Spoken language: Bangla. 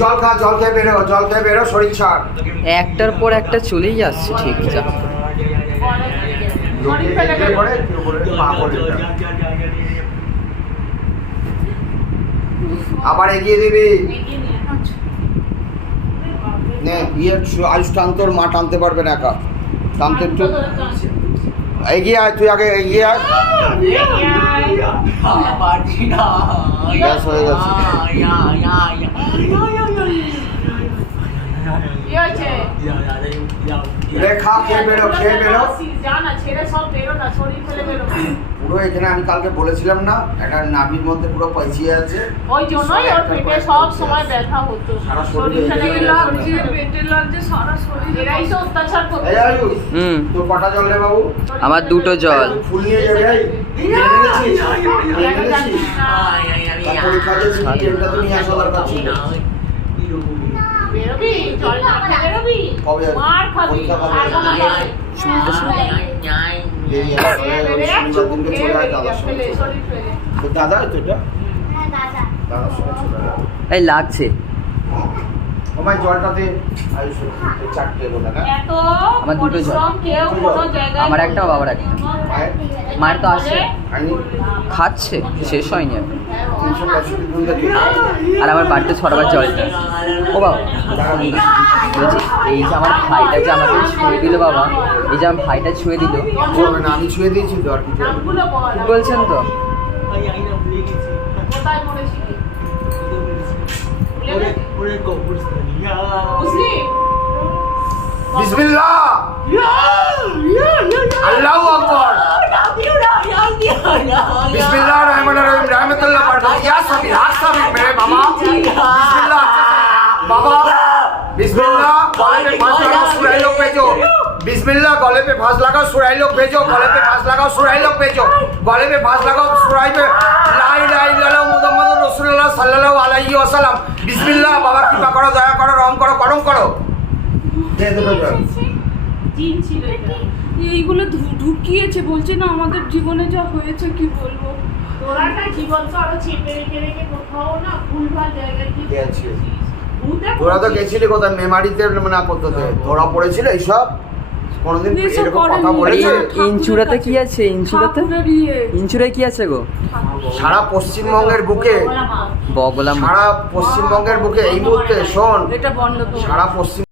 জল খা, জল খেয়ে বেরো, শরীর ছাড়। একটার পর একটা চলেই যাচ্ছে ঠিক যা। আবার এগিয়ে দিবি। নে আয়ুষ টান, তোর মা টানতে পারবে না একা, টানতে একটু এগিয়ে আয়, তুই আগে এগিয়ে আয়। ব্যাস হয়ে গেছে। খা, খেয়ে বেরো। পুরো এখানে আমি কালকে বলেছিলাম না, একটা নাভির মধ্যে পুরো পচিয়ে আছে, ওই জন্যই ওর পেটে সব সময় ব্যথা হতো। সারা শরীরে পেটে লাগছে, সারা শরীর এরাই তো অত্যাচার করছে। তোর কটা জল রে বাবু? আমার 2টো জল। ফুল নিয়ে যাবে। পরীক্ষা দিয়েছি, ট্রেনটা তো নিয়ে আসা দরকার ছিল। বেরোবি, জল না খেয়ে বেরোবি, মার খাবি। দাদা তো এটা এই লাগছে আমায় জলটাতে চারটে বোধ হয়। আমার 2টো জল। আমার একটা, বাবার একটা। মায়ের তো আসে, খাচ্ছে, শেষ হয়নি আর। আর আমার বাড়িতে ছড়াবার জলটা। ও বাবা বলছি, এই যে আমার ভাইটা যে আমাকে ছুঁয়ে দিল বাবা, এই যে আমার ভাইটা ছুঁয়ে দিল, আমি ছুঁয়ে দিয়েছি তো, আর কিছু বলছেন তো? বিসমিল্লাহ, আল্লাহু আকবার, বিসমিল্লাহ रहमान रहीम, रहमतुल्लाह पढ़ो। या सभी हाथ सभी मेरे बाबा, बिस्मिल्लाह बाबा, बिस्मिल्लाह गले पे फांस लगाओ, सुराई लोग भेजो। बिस्मिल्लाह गले पे फांस लगाओ, सुराई लोग भेजो। गले पे फांस लगाओ, सुराई लोग भेजो। गले पे फांस लगाओ, सुराई पे ला इलाहा इल्लल्लाह मुहम्मदुर रासूलुल्लाह सल्लल्लाहु अलैहि वसल्लम। बिस्मिल्लाह बाबा, कृपा करो, दया करो, रहम करो, करम करो। दे दो জিন ছিল এটা। এইগুলো ঢুকিয়েছে, বলছে না আমাদের জীবনে যা হয়েছে কি বলবো। তোরা একটা জীবন তো আরো চেপে রেখে রেখে কোথাও না ভুলভাল জায়গায় কি গেছে। তোরা তো গেছিলি কোথায় মেমারিতে না করতে, তোরা পড়েছিল এইসব কোনোদিন এরকম কথা বলেছে? ইনচুরাতে কি আছে? ইনচুরায় কি আছে গো? সারা পশ্চিমবঙ্গের বুকে, বগলা, সারা পশ্চিমবঙ্গের বুকে এই মুহূর্তে শোন, এটা বন্ধ সারা পশ্চিম